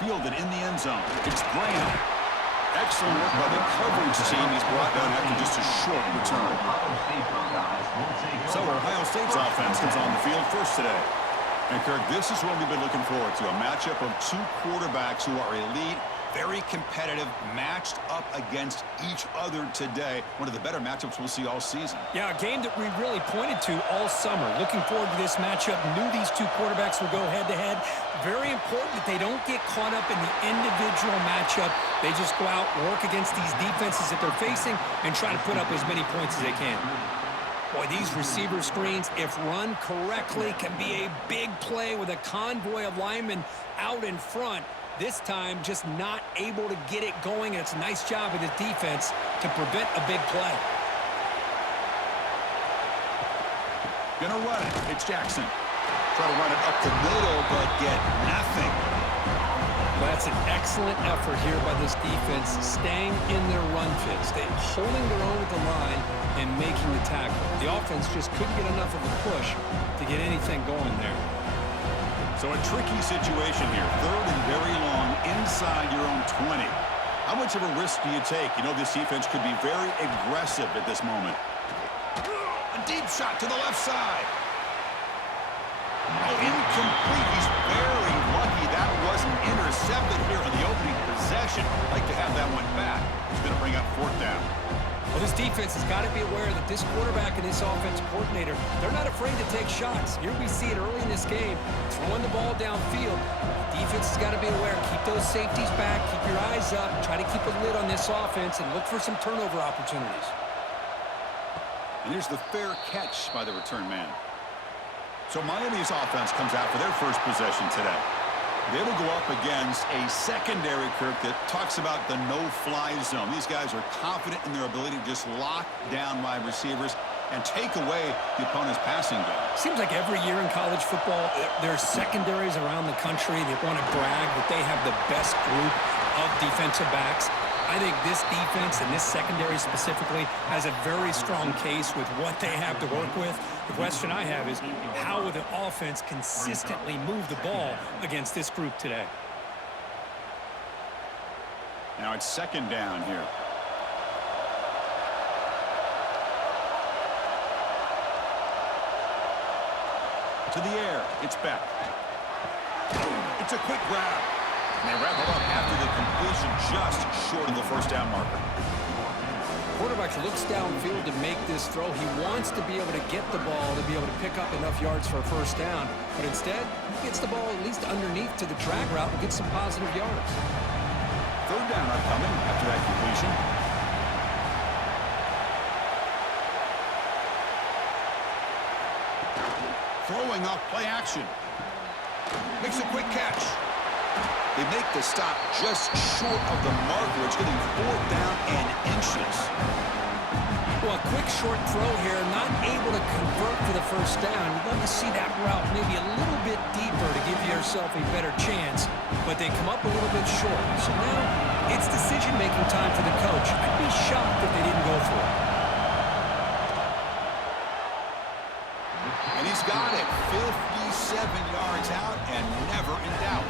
fielded in the end zone. It's Graham. Excellent work by the coverage team. He's brought down after just a short return. So Ohio State's offense comes on the field first today. And Kirk, this is what we've been looking forward to, a matchup of two quarterbacks who are elite, very competitive, matched up against each other today. One of the better matchups we'll see all season. Yeah, a game that we really pointed to all summer. Looking forward to this matchup. Knew these two quarterbacks would go head-to-head. Very important that they don't get caught up in the individual matchup. They just go out, work against these defenses that they're facing, and try to put up as many points as they can. Boy, these receiver screens, if run correctly, can be a big play with a convoy of linemen out in front. This time, just not able to get it going. And it's a nice job of the defense to prevent a big play. Gonna run it. It's Jackson. Try to run it up the middle, but get nothing. Well, that's an excellent effort here by this defense, staying in their run fit, holding their own at the line and making the tackle. The offense just couldn't get enough of a push to get anything going there. So a tricky situation here. Third and very long inside your own 20. How much of a risk do you take? You know this defense could be very aggressive at this moment. A deep shot to the left side. Oh, incomplete. He's very lucky that wasn't intercepted here on the opening possession. Like to have that one back. He's going to bring up fourth down. Well, this defense has got to be aware that this quarterback and this offensive coordinator, they're not afraid to take shots. Here we see it early in this game, throwing the ball downfield. The defense has got to be aware. Keep those safeties back. Keep your eyes up. Try to keep a lid on this offense and look for some turnover opportunities. And here's the fair catch by the return man. So Miami's offense comes out for their first possession today. They will go up against a secondary, Kirk, that talks about the no-fly zone. These guys are confident in their ability to just lock down wide receivers and take away the opponent's passing game. Seems like every year in college football, there's secondaries around the country that want to brag that they have the best group of defensive backs. I think this defense and this secondary specifically has a very strong case with what they have to work with. The question I have is, how will the offense consistently move the ball against this group today? Now it's second down here. To the air, it's Beck. It's a quick grab. And they wrap it up after the completion just short of the first down marker. Quarterback looks downfield to make this throw. He wants to be able to get the ball to be able to pick up enough yards for a first down. But instead, he gets the ball at least underneath to the drag route and gets some positive yards. Third down upcoming after that completion. Throwing off play action. Makes a quick catch. They make the stop just short of the marker. It's getting fourth down and inches. Well, a quick short throw here, not able to convert for the first down. You'd love to see that route maybe a little bit deeper to give yourself a better chance, but they come up a little bit short. So now it's decision-making time for the coach. I'd be shocked if they didn't go for it. And he's got it. 57 yards out and never in doubt.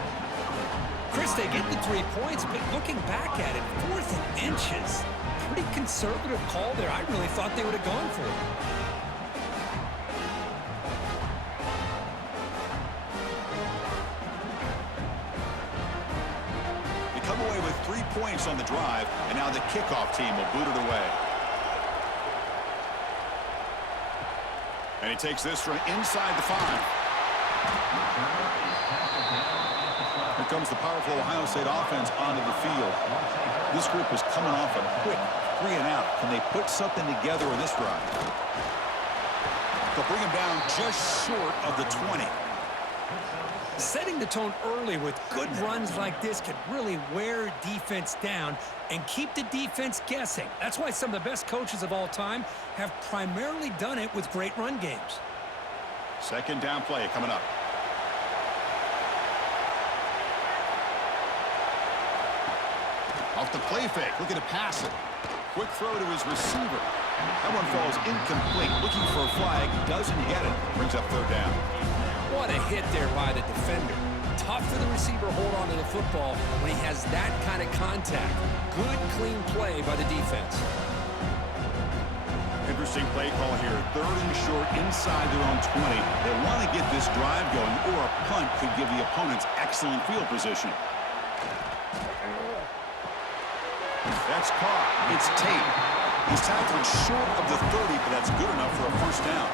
Chris, they get the 3 points, but looking back at it, fourth and inches. Pretty conservative call there. I really thought they would have gone for it. They come away with 3 points on the drive, and now the kickoff team will boot it away. And he takes this from inside the 5. Here comes the powerful Ohio State offense onto the field. This group is coming off a quick 3 and out. Can they put something together in this drive? They'll bring him down just short of the 20. Setting the tone early with good runs like this can really wear defense down and keep the defense guessing. That's why some of the best coaches of all time have primarily done it with great run games. Second down play coming up. Off the play fake, looking to pass it. Quick throw to his receiver. That one falls incomplete. Looking for a flag, doesn't get it. Brings up third down. What a hit there by the defender. tough for the receiver to hold on to the football when he has that kind of contact. Good, clean play by the defense. Interesting play call here. 3rd and short inside their own 20. They want to get this drive going, or a punt could give the opponents excellent field position. That's caught. It's Tate. He's tackled short of the 30, but that's good enough for a first down.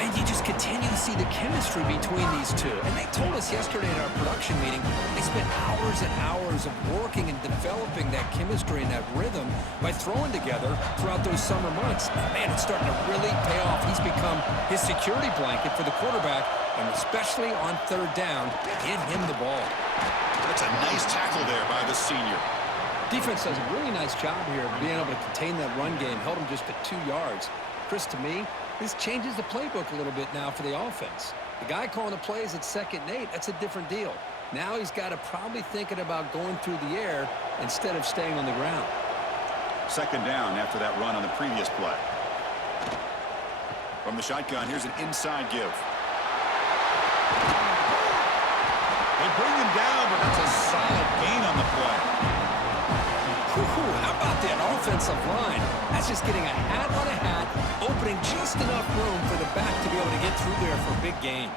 Man, you just continue to see the chemistry between these two. And they told us yesterday at our production meeting, they spent hours and hours of working and developing that chemistry and that rhythm by throwing together throughout those summer months. Man, it's starting to really pay off. He's become his security blanket for the quarterback, and especially on 3rd down, get him the ball. That's a nice tackle there by the senior. Defense does a really nice job here of being able to contain that run game, held him just at 2 yards. Chris, to me, this changes the playbook a little bit now for the offense. The guy calling the plays at 2nd and 8, that's a different deal. Now he's got to probably thinking about going through the air instead of staying on the ground. 2nd down after that run on the previous play. From the shotgun, here's an inside give. They bring him down, but that's a solid gain on the play. How about that offensive line? That's just getting a hat on a hat, opening just enough room for the back to be able to get through there for a big gain.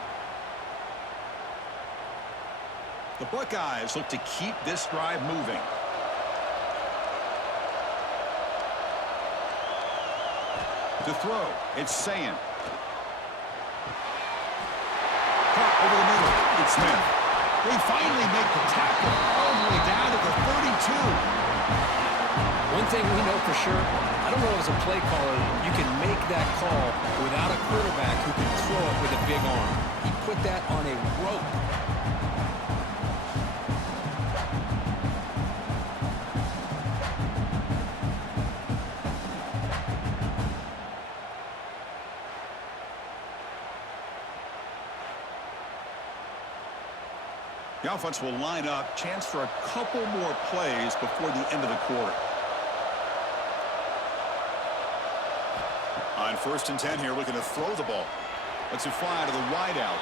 The Buckeyes look to keep this drive moving. To throw, it's Sayin. Caught over the middle, it's Smith. They finally make the tackle all the way down to the 32. One thing we know for sure, I don't know as a play caller, you can make that call without a quarterback who can throw it with a big arm. He put that on a rope. The offense will line up, chance for a couple more plays before the end of the quarter. On 1st and 10 here, looking to throw the ball. Lets it fly to the wideout.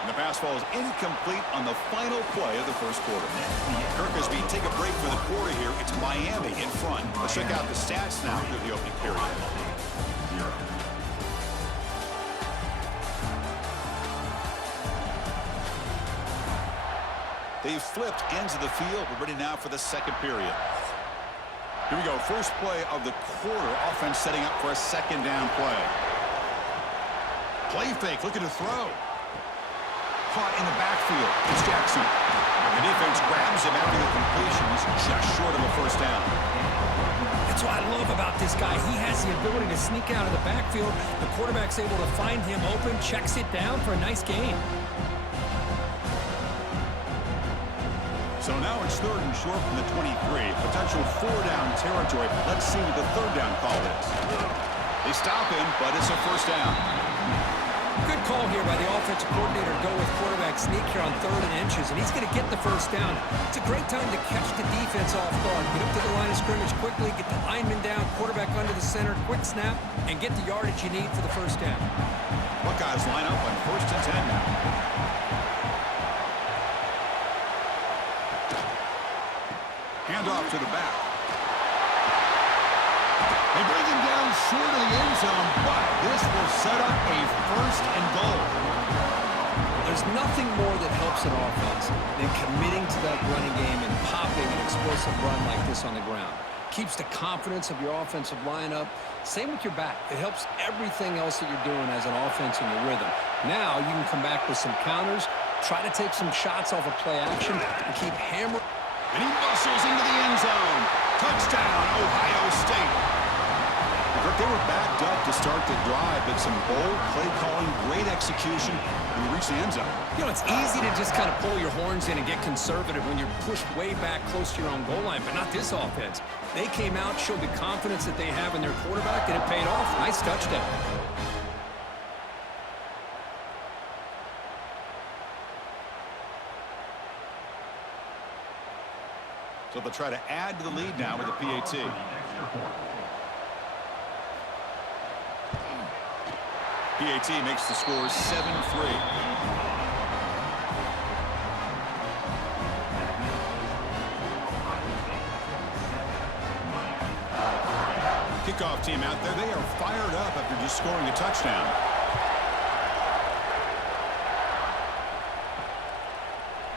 And the pass ball is incomplete on the final play of the 1st quarter. Kirk, as we take a break for the quarter here, it's Miami in front. Let's check out the stats now through the opening period. They've flipped ends of the field. We're ready now for the 2nd period. Here we go. First play of the quarter. Offense setting up for a 2nd down play. Play fake, looking to throw. Caught in the backfield. It's Jackson. The defense grabs him after the completion. He's just short of a first down. That's what I love about this guy. He has the ability to sneak out of the backfield. The quarterback's able to find him open, checks it down for a nice gain. So now it's 3rd and short from the 23. Potential 4-down territory. Let's see what the 3rd down call is. They stop him, but it's a first down. Good call here by the offensive coordinator. Go with quarterback sneak here on 3rd and inches, and he's going to get the first down. It's a great time to catch the defense off guard. Get up to the line of scrimmage quickly, get the lineman down, quarterback under the center, quick snap, and get the yardage you need for the first down. Buckeyes line up on 1st and 10 now. Handoff to the back. They bring him down short of the end zone, but this will set up a 1st and goal. There's nothing more that helps an offense than committing to that running game and popping an explosive run like this on the ground. Keeps the confidence of your offensive lineup. Same with your back. It helps everything else that you're doing as an offense in your rhythm. Now you can come back with some counters, try to take some shots off of play action, and keep hammering. And he muscles into the end zone. Touchdown, Ohio State. They were backed up to start the drive, but some bold play calling, great execution, and we reached the end zone. You know, it's easy to just kind of pull your horns in and get conservative when you're pushed way back close to your own goal line, but not this offense. They came out, showed the confidence that they have in their quarterback, and it paid off. Nice touchdown. So they'll try to add to the lead now with the PAT. PAT makes the score 7-3. kickoff team out there, they are fired up after just scoring a touchdown.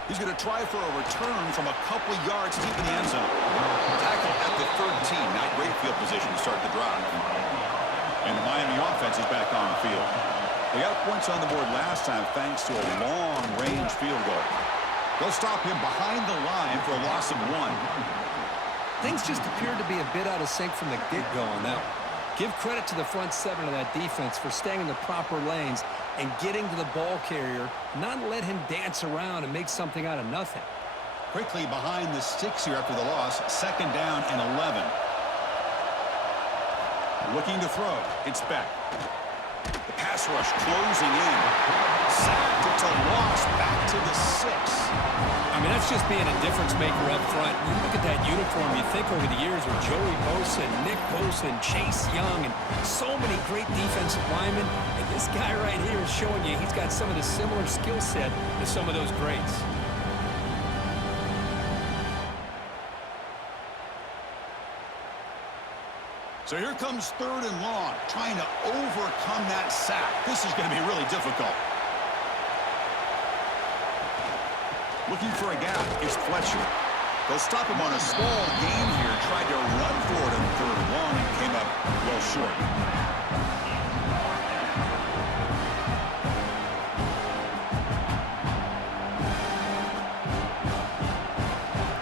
He's going to try for a return from a couple yards deep in the end zone. Tackle at the 13. Not great field position to start the drive. And the Miami offense is back on the field. They got points on the board last time thanks to a long-range field goal. They'll stop him behind the line for a loss of 1. Things just appeared to be a bit out of sync from the get-go on that one. Give credit to the front seven of that defense for staying in the proper lanes and getting to the ball carrier, not let him dance around and make something out of nothing. Quickly behind the sticks here after the loss, 2nd down and 11. Looking to throw. It's Beck. The pass rush closing in. Sacked. It's a loss back to the 6. I mean, that's just being a difference maker up front. You look at that uniform, you think over the years with Joey Bosa, Nick Bosa, and Chase Young, and so many great defensive linemen. And this guy right here is showing you he's got some of the similar skill set to some of those greats. So here comes 3rd and long, trying to overcome that sack. This is going to be really difficult. Looking for a gap. It's Fletcher. They'll stop him on a small gain here. Tried to run for it on 3rd and long and came up well short.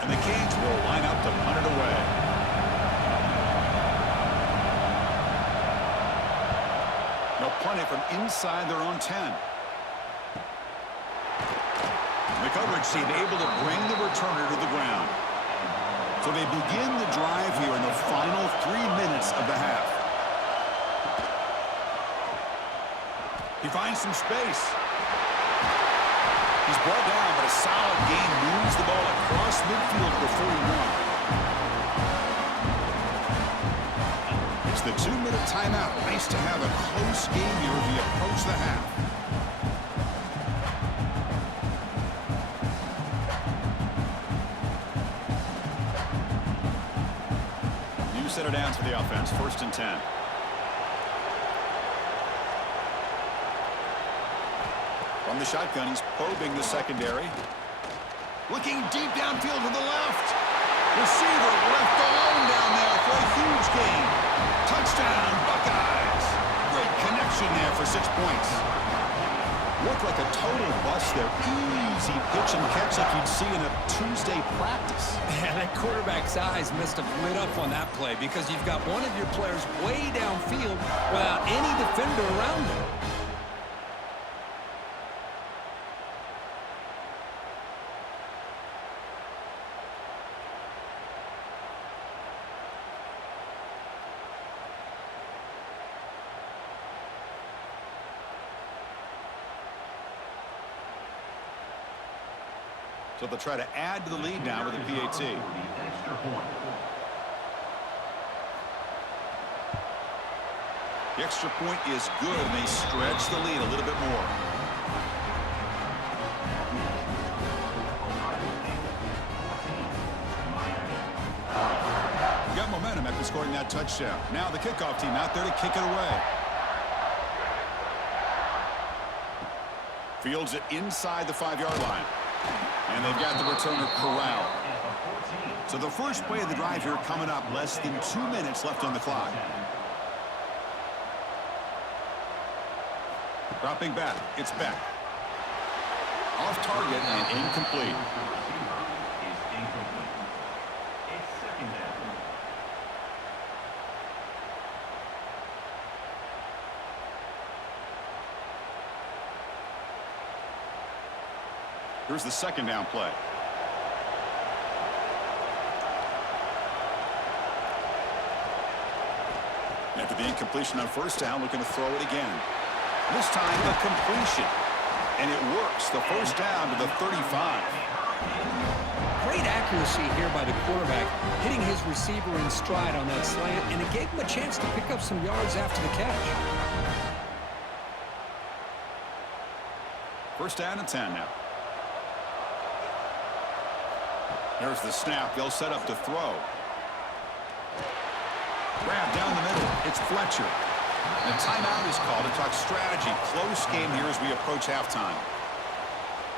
And the Canes will line up to punt it away. They'll punt it from inside their own 10. The coverage team able to bring the returner to the ground. So they begin the drive here in the final 3 minutes of the half. He finds some space. He's brought down, but a solid gain moves the ball across midfield for 41. It's the 2-minute timeout. Nice to have a close game here as we approach the half. Set her down to the offense. 1st and 10. From the shotgun, he's probing the secondary. Looking deep downfield to the left. Receiver left alone down there for a huge gain. Touchdown, Buckeyes. Great connection there for 6 points. Looked like a total bust there. Easy pitch and catch like you'd see in a Tuesday practice. Yeah, that quarterback's eyes must have lit up on that play because you've got one of your players way downfield without any defender around him. So they'll try to add to the lead now with a PAT. The extra point is good, and they stretch the lead a little bit more. Got momentum after scoring that touchdown. Now the kickoff team out there to kick it away. Fields it inside the 5-yard line. And they've got the returner corralled. So the first play of the drive here coming up. Less than 2 minutes left on the clock. Dropping back. It's Beck. Off target and incomplete. Here's the 2nd down play. After the incompletion on 1st down, looking to throw it again. This time a completion. And it works. The 1st down to the 35. Great accuracy here by the quarterback, hitting his receiver in stride on that slant, and it gave him a chance to pick up some yards after the catch. 1st down and 10 now. There's the snap. They'll set up to throw. Grab down the middle. It's Fletcher. And a timeout is called to talk strategy. Close game here as we approach halftime.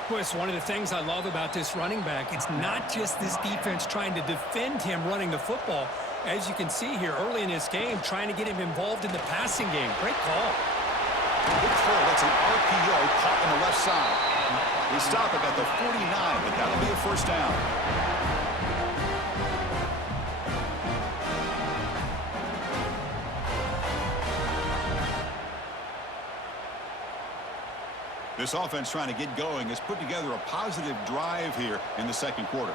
Well, it's one of the things I love about this running back. It's not just this defense trying to defend him running the football. As you can see here early in this game, trying to get him involved in the passing game. Great call. Big throw. That's an RPO caught on the left side. They stop it at the 49, but that'll be a first down. This offense trying to get going has put together a positive drive here in the second quarter.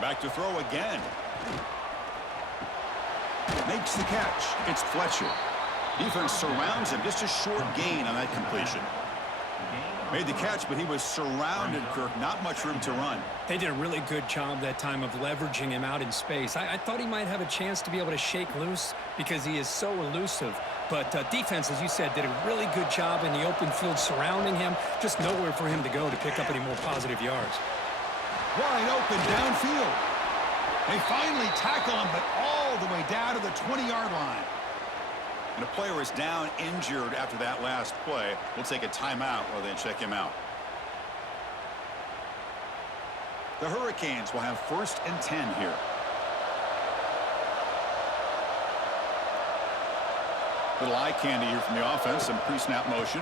Back to throw again. Makes the catch. It's Fletcher. Defense surrounds him. Just a short gain on that completion. Made the catch, but he was surrounded, Kirk. Not much room to run. They did a really good job that time of leveraging him out in space. I thought he might have a chance to be able to shake loose because he is so elusive. But defense, as you said, did a really good job in the open field surrounding him. Just nowhere for him to go to pick up any more positive yards. Wide open downfield. They finally tackle him, but all the way down to the 20-yard line. And a player is down injured after that last play. We'll take a timeout while they check him out. The Hurricanes will have 1st and 10 here. Little eye candy here from the offense. Some pre-snap motion.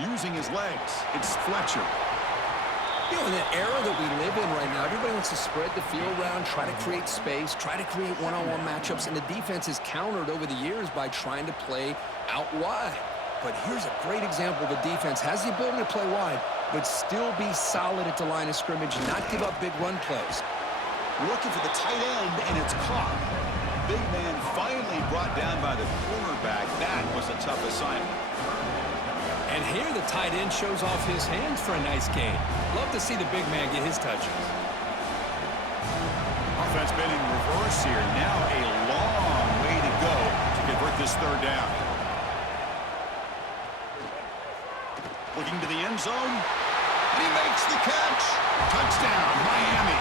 Using his legs. It's Fletcher. You know, in the era that we live in right now, everybody wants to spread the field around, try to create space, try to create one-on-one matchups, and the defense is countered over the years by trying to play out wide. But here's a great example of a defense has the ability to play wide, but still be solid at the line of scrimmage and not give up big run plays. Looking for the tight end, and it's caught. Big man finally brought down by the cornerback. That was a tough assignment. And here the tight end shows off his hands for a nice gain. Love to see the big man get his touches. Offense been in reverse here. Now a long way to go to convert this third down. Looking to the end zone. And he makes the catch. Touchdown, Miami.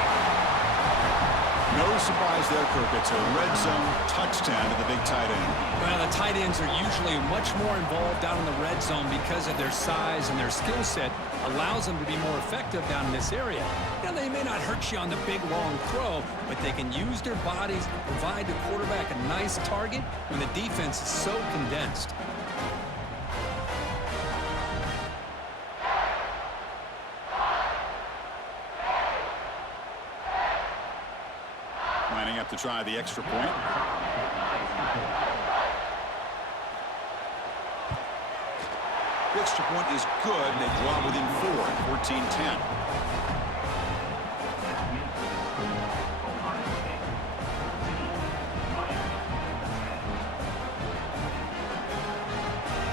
No surprise there, Kirk. It's a red zone touchdown to the big tight end. Well, the tight ends are usually much more involved down in the red zone because of their size and their skill set allows them to be more effective down in this area. Now, they may not hurt you on the big, long throw, but they can use their bodies to provide the quarterback a nice target when the defense is so condensed. Lining up to try the extra point. The extra point is good. They draw within 4, 14-10.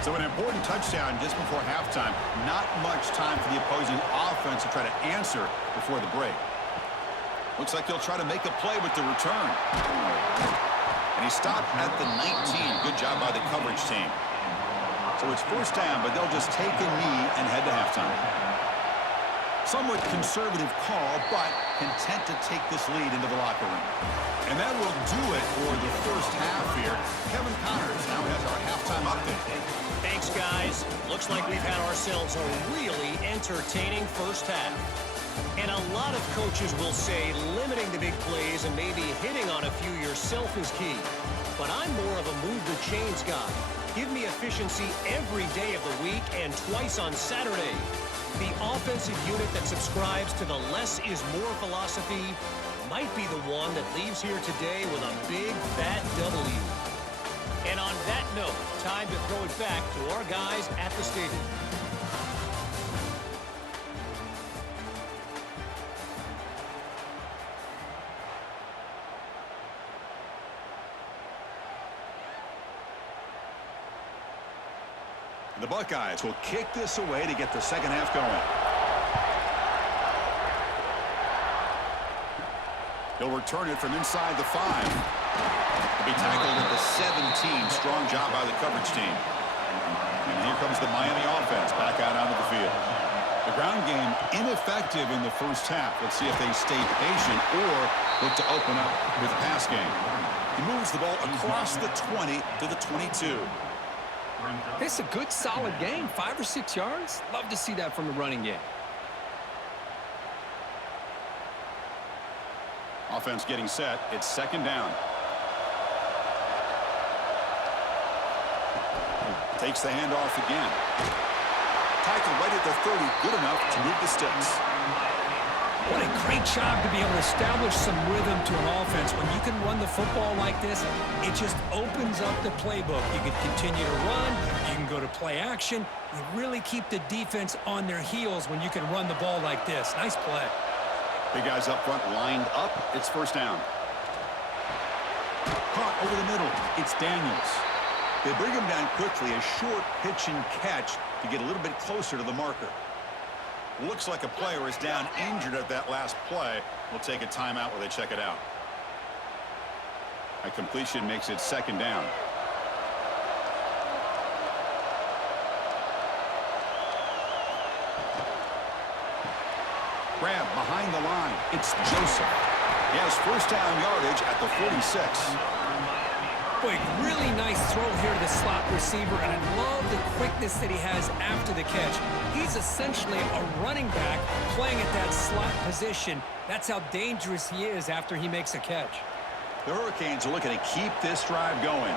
So an important touchdown just before halftime. Not much time for the opposing offense to try to answer before the break. Looks like he'll try to make a play with the return. And he stopped at the 19. Good job by the coverage team. So it's first down, but they'll just take a knee and head to halftime. Somewhat conservative call, but content to take this lead into the locker room. And that will do it for the first half here. Kevin Connors now has our halftime update. Thanks, guys. Looks like we've had ourselves a really entertaining first half. And a lot of coaches will say limiting the big plays and maybe hitting on a few yourself is key. But I'm more of a move the chains guy. Give me efficiency every day of the week and twice on Saturday. The offensive unit that subscribes to the less is more philosophy might be the one that leaves here today with a big fat W. And on that note, time to throw it back to our guys at the stadium. The Buckeyes will kick this away to get the second half going. He'll return it from inside the 5. He'll be tackled at the 17. Strong job by the coverage team. And here comes the Miami offense back out onto the field. The ground game ineffective in the first half. Let's see if they stay patient or look to open up with a pass game. He moves the ball across the 20 to the 22. It's a good, solid game. 5 or 6 yards. Love to see that from the running game. Offense getting set. It's second down. Takes the handoff again. Tackle right at the 30. Good enough to move the sticks. What a great job to be able to establish some rhythm to an offense. When you can run the football like this, it just opens up the playbook. You can continue to run. You can go to play action. You really keep the defense on their heels when you can run the ball like this. Nice play. Big guys up front lined up. It's first down. Caught over the middle. It's Daniels. They bring him down quickly. A short pitch and catch to get a little bit closer to the marker. Looks like a player is down injured at that last play. We'll take a timeout while they check it out. A completion makes it second down. Grab behind the line. It's Joseph. He has first down yardage at the 46. Boy, really nice throw here to the slot receiver, and I love the quickness that he has after the catch. He's essentially a running back playing at that slot position. That's how dangerous he is after he makes a catch. The Hurricanes are looking to keep this drive going.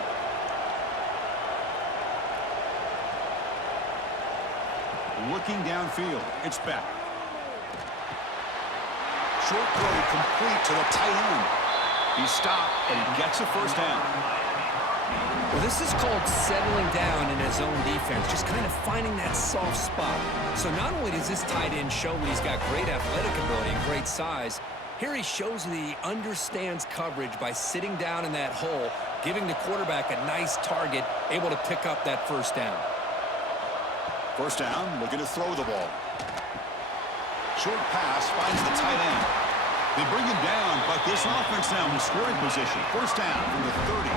Looking downfield. It's Beck. Short throw complete to the tight end. He stopped, and he gets a first down. Well, this is called settling down in his own defense, just kind of finding that soft spot. So not only does this tight end show that he's got great athletic ability and great size, here he shows that he understands coverage by sitting down in that hole, giving the quarterback a nice target, able to pick up that first down. First down, looking to throw the ball. Short pass finds the tight end. They bring him down, but this offense now in scoring position. First down from the 30.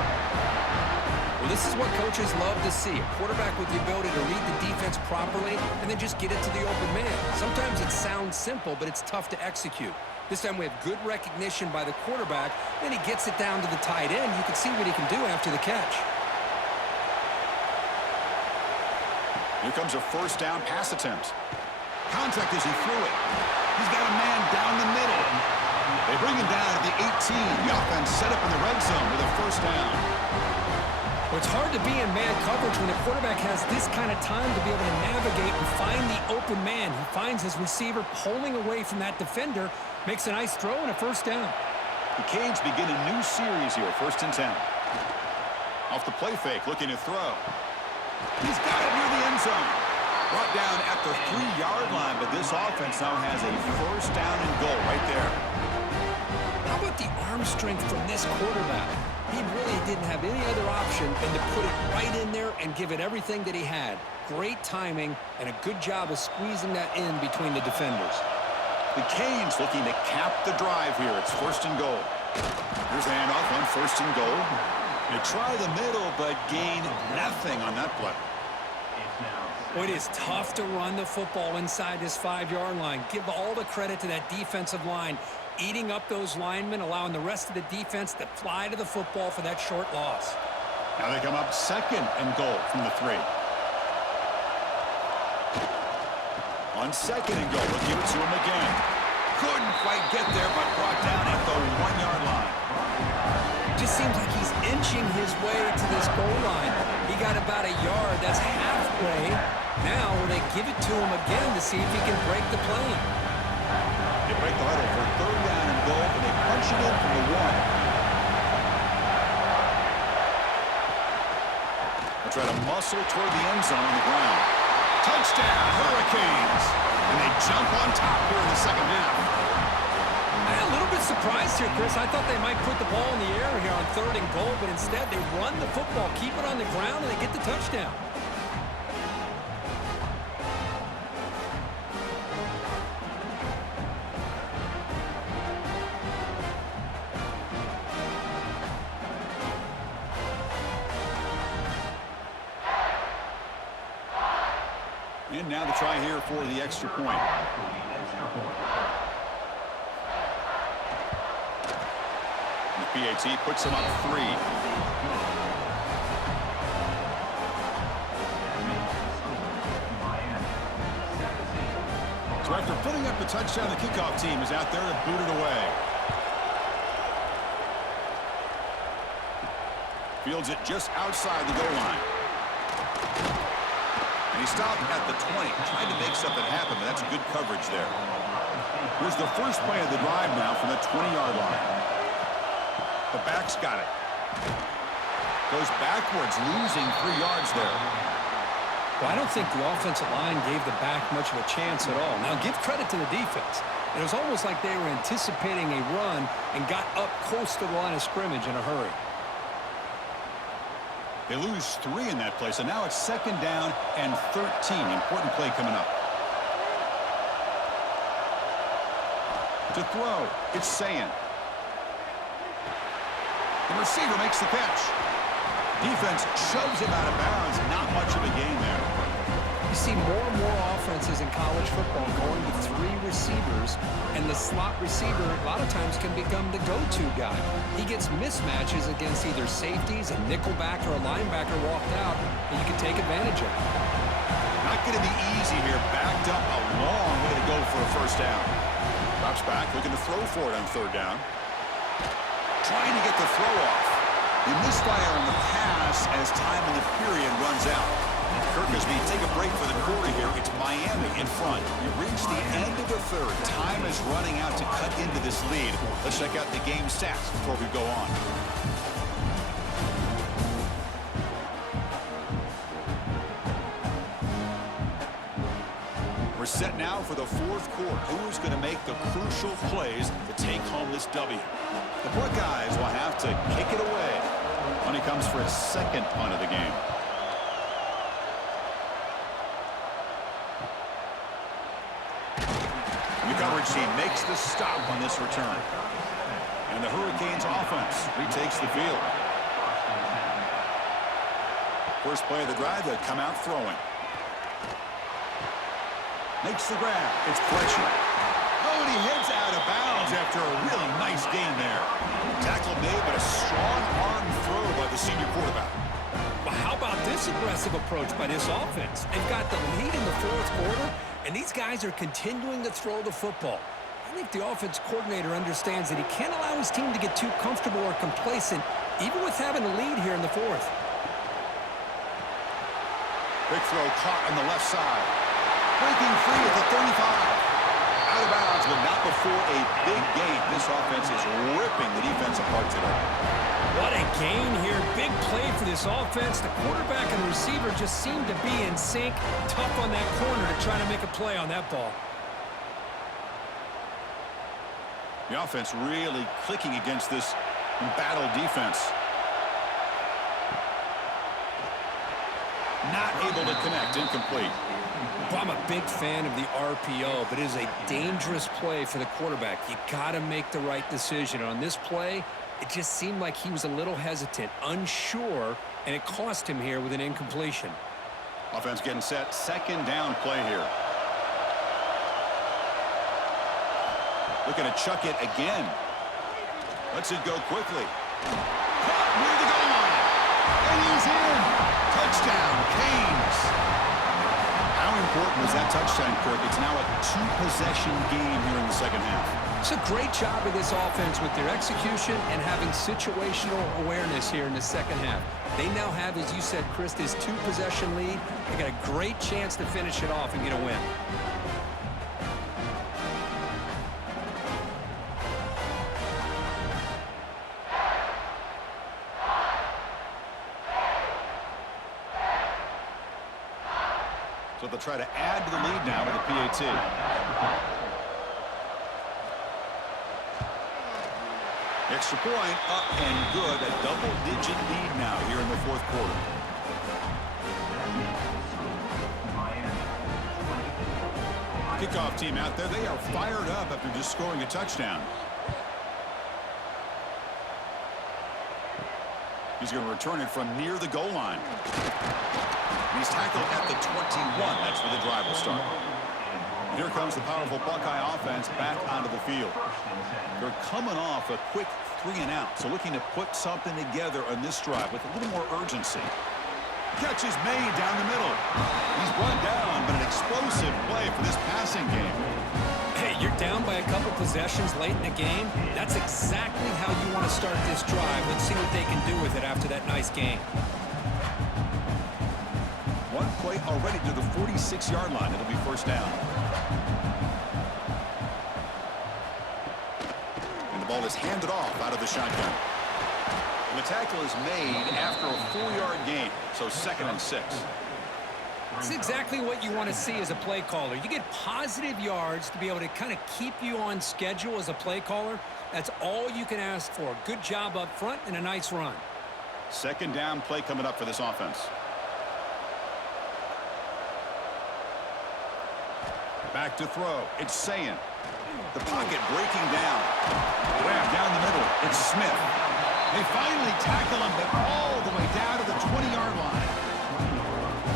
Well, this is what coaches love to see. A quarterback with the ability to read the defense properly and then just get it to the open man. Sometimes it sounds simple, but it's tough to execute. This time we have good recognition by the quarterback, and he gets it down to the tight end. You can see what he can do after the catch. Here comes a first down pass attempt. Contact as he threw it. He's got a man down the middle. They bring him down at the 18. The offense set up in the red zone with a first down. Well, it's hard to be in man coverage when the quarterback has this kind of time to be able to navigate and find the open man. He finds his receiver pulling away from that defender, makes a nice throw and a first down. The Canes begin a new series here, first and 10. Off the play fake, looking to throw. He's got it near the end zone. Brought down at the 3-yard line, but this offense now has a first down and goal right there. How about the arm strength from this quarterback? He really didn't have any other option than to put it right in there and give it everything that he had. Great timing and a good job of squeezing that in between the defenders. The Canes looking to cap the drive here. It's first and goal. Here's the handoff on first and goal. They try the middle, but gain nothing on that play. It is tough to run the football inside this 5-yard line. Give all the credit to that defensive line, eating up those linemen, allowing the rest of the defense to fly to the football for that short loss. Now they come up second and goal from the 3. On second and goal, they'll give it to him again. Couldn't quite get there, but brought down at the 1-yard line. Just seems like he's inching his way to this goal line. He got about a yard. That's halfway. Now will they give it to him again to see if he can break the play? They break the huddle for third down and goal, and they punch it in from the 1. They'll try to muscle toward the end zone on the ground. Touchdown, Hurricanes! And they jump on top here in the second half. I'm a little bit surprised here, Chris. I thought they might put the ball in the air here on third and goal, but instead they run the football, keep it on the ground, and they get the touchdown. And now the try here for the extra point. PAT puts them up 3. So after putting up the touchdown, the kickoff team is out there to boot it away. Fields it just outside the goal line. And he stopped at the 20, trying to make something happen, but that's good coverage there. Here's the first play of the drive now from the 20-yard line. The back's got it. Goes backwards, losing 3 yards there. Well, I don't think the offensive line gave the back much of a chance at all. Now, give credit to the defense. It was almost like they were anticipating a run and got up close to the line of scrimmage in a hurry. They lose 3 in that play, so now it's 2nd down and 13. Important play coming up. To throw, it's Sayin. The receiver makes the catch. Defense shoves him out of bounds. Not much of a gain there. You see more and more offenses in college football going to 3 receivers, and the slot receiver a lot of times can become the go-to guy. He gets mismatches against either safeties, a nickelback, or a linebacker walked out, and you can take advantage of it. Not going to be easy here. Backed up a long way to go for a first down. Drops back, looking to throw for it on 3rd down. Trying to get the throw off. They misfire on the pass as time in the period runs out. Kirkisby take a break for the quarter here. It's Miami in front. We reach the end of the 3rd. Time is running out to cut into this lead. Let's check out the game stats before we go on. We're set now for the 4th quarter. Who's going to make the crucial plays to take home this W? The Buckeyes will have to kick it away when he comes for his 2nd punt of the game. The coverage team makes the stop on this return. And the Hurricanes offense retakes the field. First play of the drive, they come out throwing. Makes the grab. It's pressure. Oh, and he heads out of bounds after a really nice gain there. Tackle made, but a strong arm throw by the senior quarterback. Well, how about this aggressive approach by this offense? They've got the lead in the 4th quarter, and these guys are continuing to throw the football. I think the offense coordinator understands that he can't allow his team to get too comfortable or complacent, even with having a lead here in the 4th. Big throw caught on the left side. Breaking free at the 35. Out of bounds, but not before a big gain. This offense is ripping the defense apart today. What a gain here. Big play for this offense. The quarterback and receiver just seem to be in sync. Tough on that corner to try to make a play on that ball. The offense really clicking against this embattled defense. Not able to connect. Incomplete. Well, I'm a big fan of the RPO, but it is a dangerous play for the quarterback. You got to make the right decision. On this play, it just seemed like he was a little hesitant, unsure, and it cost him here with an incompletion. Offense getting set. 2nd down play here. Looking to chuck it again. Lets it go quickly. Caught near the goal line. And he's in. Touchdown, Canes. How important was that touchdown, Kirk? It's now a 2-possession game here in the 2nd half. It's a great job of this offense with their execution and having situational awareness here in the 2nd half. They now have, as you said, Chris, this 2-possession lead. They got a great chance to finish it off and get a win. So they'll try to add to the lead now with the PAT. Extra point up and good. A double-digit lead now here in the 4th quarter. Kickoff team out there. They are fired up after just scoring a touchdown. He's going to return it from near the goal line. He's tackled at the 21. That's where the drive will start. Here comes the powerful Buckeye offense back onto the field. They're coming off a quick 3-and-out, so looking to put something together on this drive with a little more urgency. Catch is made down the middle. He's run down, but an explosive play for this passing game. Hey, you're down by a couple possessions late in the game. That's exactly how you want to start this drive. Let's see what they can do with it after that nice game. One play already to the 46-yard line. It'll be first down. And the ball is handed off out of the shotgun. And the tackle is made after a 4-yard gain, so 2nd and 6. It's exactly what you want to see as a play caller. You get positive yards to be able to kind of keep you on schedule as a play caller. That's all you can ask for. Good job up front and a nice run. 2nd down play coming up for this offense. Back to throw. It's Sayin. The pocket breaking down. Grab down the middle. It's Smith. They finally tackle him, but all the way down to the 20-yard line.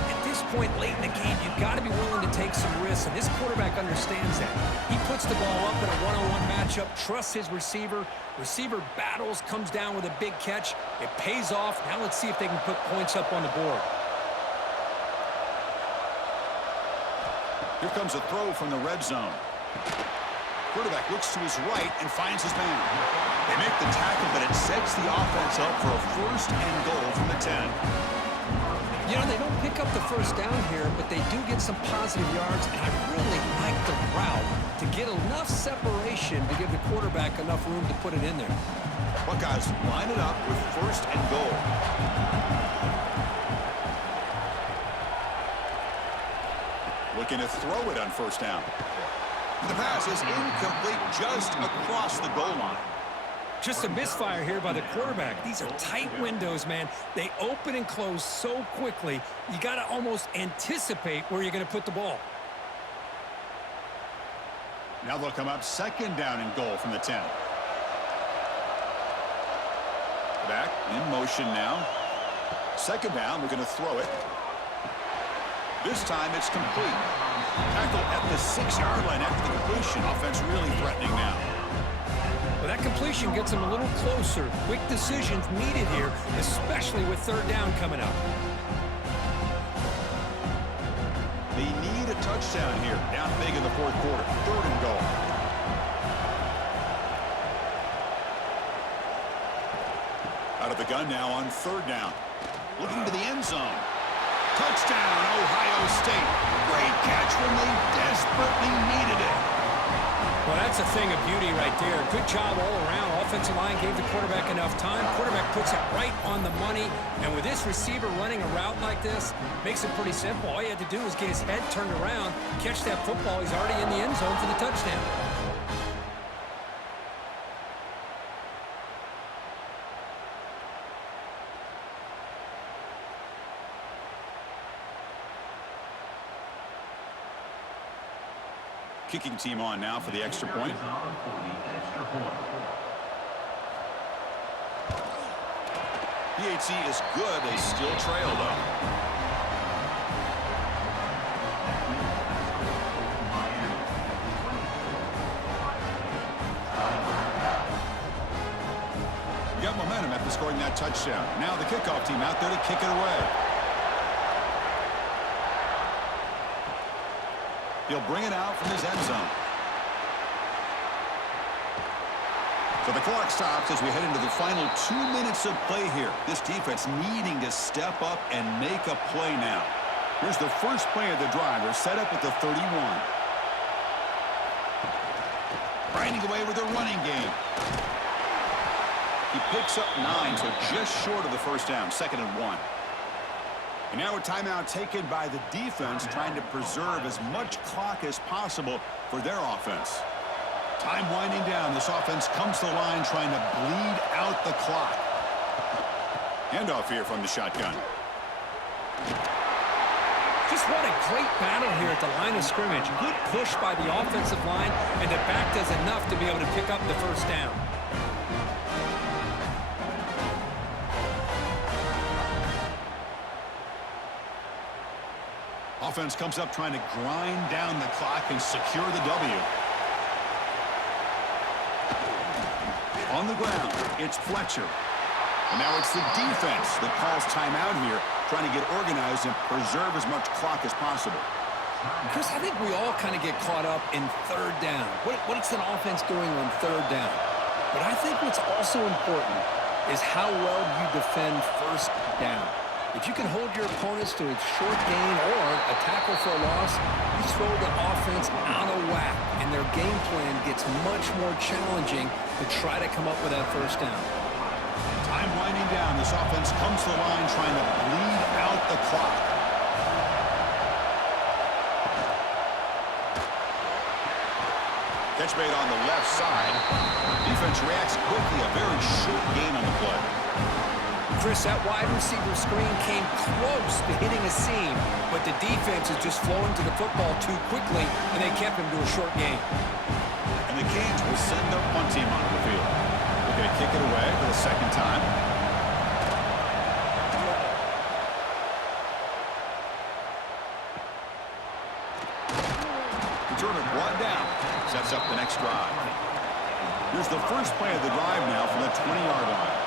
At this point late in the game, you've got to be willing to take some risks, and this quarterback understands that. He puts the ball up in a one-on-one matchup, trusts his receiver. Receiver battles, comes down with a big catch. It pays off. Now let's see if they can put points up on the board. Here comes a throw from the red zone. Quarterback looks to his right and finds his man. They make the tackle, but it sets the offense up for a 1st and goal from the 10. You know, they don't pick up the first down here, but they do get some positive yards, and I really like the route to get enough separation to give the quarterback enough room to put it in there. Buckeyes line it up with 1st and goal. Looking to throw it on 1st down. The pass is incomplete just across the goal line. Just a misfire here by the quarterback. These are tight windows, man. They open and close so quickly, you got to almost anticipate where you're going to put the ball. Now they'll come up 2nd down and goal from the 10. Back in motion now. 2nd down, we're going to throw it. This time it's complete. Tackle at the 6-yard line after the completion. Offense really threatening now. Well, that completion gets them a little closer. Quick decisions needed here, especially with 3rd down coming up. They need a touchdown here. Down big in the 4th quarter. 3rd and goal. Out of the gun now on 3rd down. Looking to the end zone. Touchdown, Ohio State. Great catch when they desperately needed it. Well, that's a thing of beauty right there. Good job all around. Offensive line gave the quarterback enough time. Quarterback puts it right on the money. And with this receiver running a route like this, makes it pretty simple. All you had to do was get his head turned around, catch that football. He's already in the end zone for the touchdown. Kicking team on now for the extra point. PAT is good. They still trail, though. We got momentum after scoring that touchdown. Now the kickoff team out there to kick it away. He'll bring it out from his end zone. So the clock stops as we head into the final 2 minutes of play here. This defense needing to step up and make a play now. Here's the first play of the drive. They're set up at the 31. Grinding away with their running game. He picks up 9, so just short of the first down. 2nd and 1. And now a timeout taken by the defense, trying to preserve as much clock as possible for their offense. Time winding down. This offense comes to the line trying to bleed out the clock. Handoff here from the shotgun. Just what a great battle here at the line of scrimmage. Good push by the offensive line, and the back does enough to be able to pick up the first down. offense comes up trying to grind down the clock and secure the W. On the ground, it's Fletcher. And now it's the defense that calls timeout here, trying to get organized and preserve as much clock as possible. Chris, I think we all kind of get caught up in third down. What's an offense doing on third down? But I think what's also important is how well you defend first down. If you can hold your opponents to a short gain or a tackle for a loss, you throw the offense out of whack, and their game plan gets much more challenging to try to come up with that first down. Time winding down. This offense comes to the line trying to bleed out the clock. Catch made on the left side. Defense reacts quickly. A very short gain on the play. Chris, that wide receiver screen came close to hitting a seam, but the defense is just flowing to the football too quickly, and they kept him to a short gain. And the Canes will send their punt team onto the field. They're going to kick it away for the second time. Returner brought down. Sets up the next drive. Here's the first play of the drive now from the 20-yard line.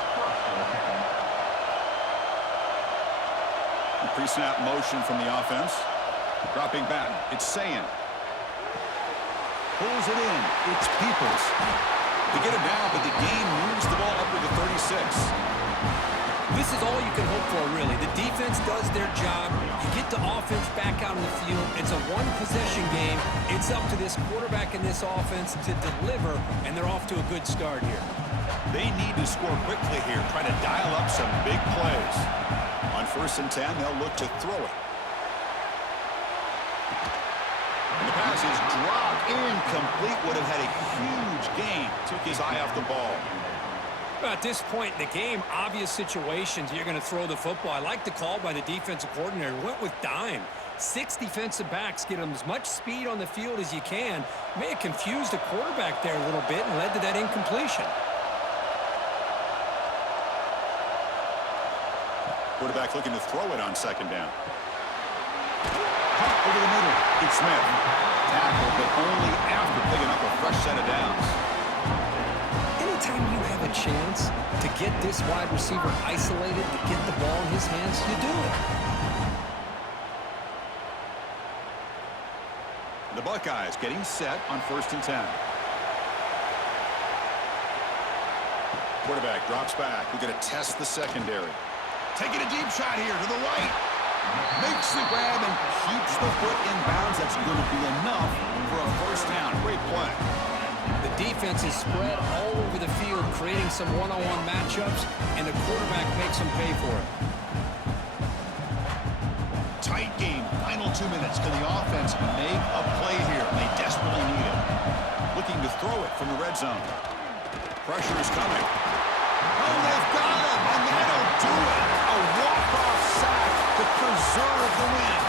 Pre-snap motion from the offense. Dropping back. It's Sayin. Pulls it in. It's Peoples. They get it down, but the game moves the ball up to the 36. This is all you can hope for, really. The defense does their job. You get the offense back out on the field. It's a one-possession game. It's up to this quarterback and this offense to deliver, and they're off to a good start here. They need to score quickly here, try to dial up some big plays. On 1st and 10, they'll look to throw it. And the pass is dropped incomplete. Would have had a huge gain. Took his eye off the ball. Well, at this point in the game, obvious situations, you're going to throw the football. I like the call by the defensive coordinator. Went with dime. 6 defensive backs, get them as much speed on the field as you can. May have confused the quarterback there a little bit and led to that incompletion. Quarterback looking to throw it on 2nd down. Pump over the middle. It's Smith. Tackle, but only after picking up a fresh set of downs. Anytime you have a chance to get this wide receiver isolated, to get the ball in his hands, you do it. The Buckeyes getting set on 1st and 10. Quarterback drops back. We're going to test the secondary. Taking a deep shot here to the right. Makes the grab and keeps the foot in bounds. That's going to be enough for a first down. Great play. The defense is spread all over the field, creating some one-on-one matchups, and the quarterback makes them pay for it. Tight game. Final 2 minutes. Can the offense make a play here? They desperately need it. Looking to throw it from the red zone. Pressure is coming. Oh, they've got him, and that'll do it. A walk-off sack to preserve the win.